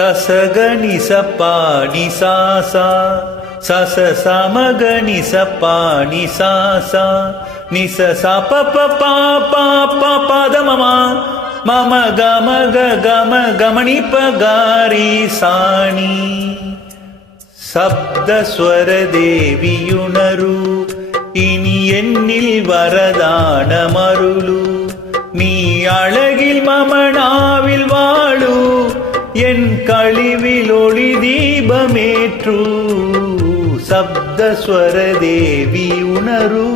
சசகனி சப்பானி சாசா சச சமகனி சப்பானி சாசா நிச சப பா பா பா பதமமா மம கம கம கமணி பகாரி சாணி சப்தஸ்வர தேவியுணரு இனி என்னில் வரதான மருளு நீ அழகில் மமனாவில் வாழு என் கழிவில் ஒளி தீபமேற்று சப்தஸ்வர தேவி உணரு.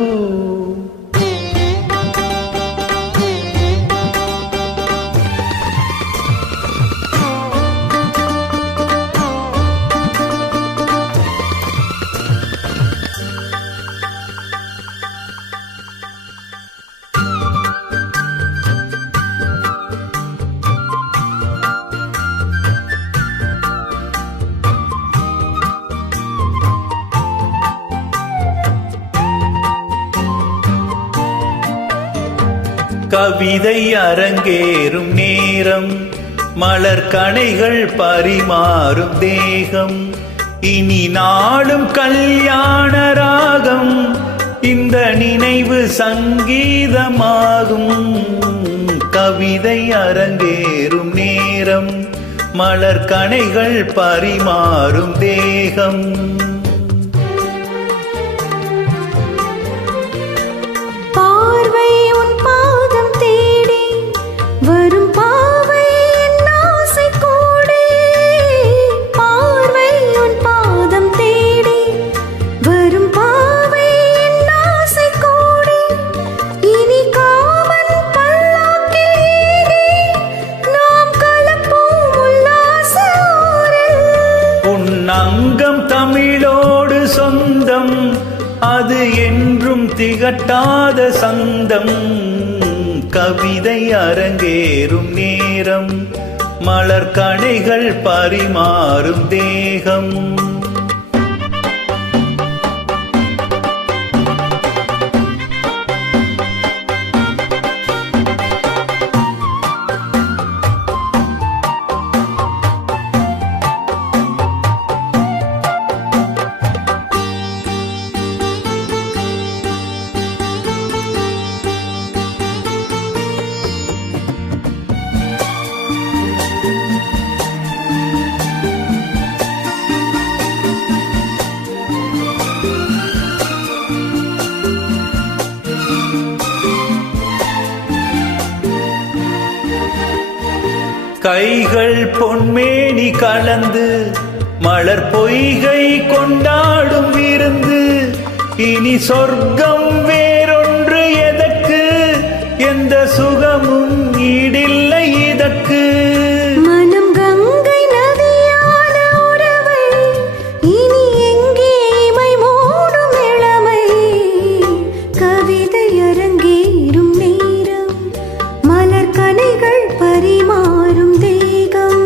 கவிதை அரங்கேறும் நேரம் மலர் கணைகள் பரிமாறும் தேகம் இனி நாளும் கல்யாண ராகம் இந்த நினைவு சங்கீதமாகும். கவிதை அரங்கேறும் நேரம் மலர் கணைகள் பரிமாறும் தேகம் அங்கம் தமிழோடு சொந்தம் அது என்றும் திகட்டாத சந்தம். கவிதை அரங்கேறும் நேரம் மலர் கணைகள் பரிமாறும் தேகம் கைகள் பொன்மேனி கலந்து மலர் பொய்கை கொண்டாடும் விருந்து இனி சொர்க்கம் வேறொன்று எதற்கு எந்த சுகமும் ஈடில்லை இதற்கு. மனம் கங்கை நதியான உறவை இனி எங்கே இமை மூடும் இளமை. கவிதை அரங்கேறும் நேரம் மலர் கணைகள் பரிமாறும் தேகம்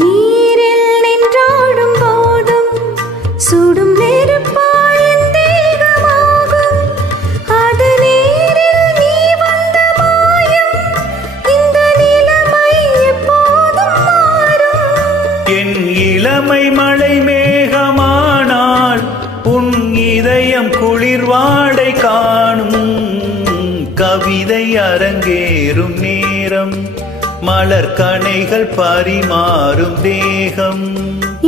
நீரில் நின்றாடும் போதும் சுடும் நெருப்பாயின் தேகமாகும். அது நீரில் நீ வந்த மாயம் இந்த நிலைமை எப்போதும் மாறும். என் இளமை மழை மேகமானால் உன் இதயம் குளிர்வாடை காணும். கவிதை அரங்கேறும் நேரம் மலர் கணைகள் பரிமாறும் தேகம்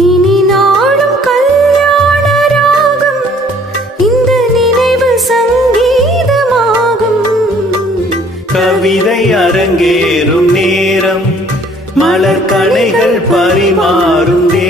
இனி நாளும் கல்யாண ராகம் இந்த நினைவு சங்கீதமாகும். கவிதை அரங்கேறும் நேரம் மலர் கணைகள் பரிமாறும் தேகம்.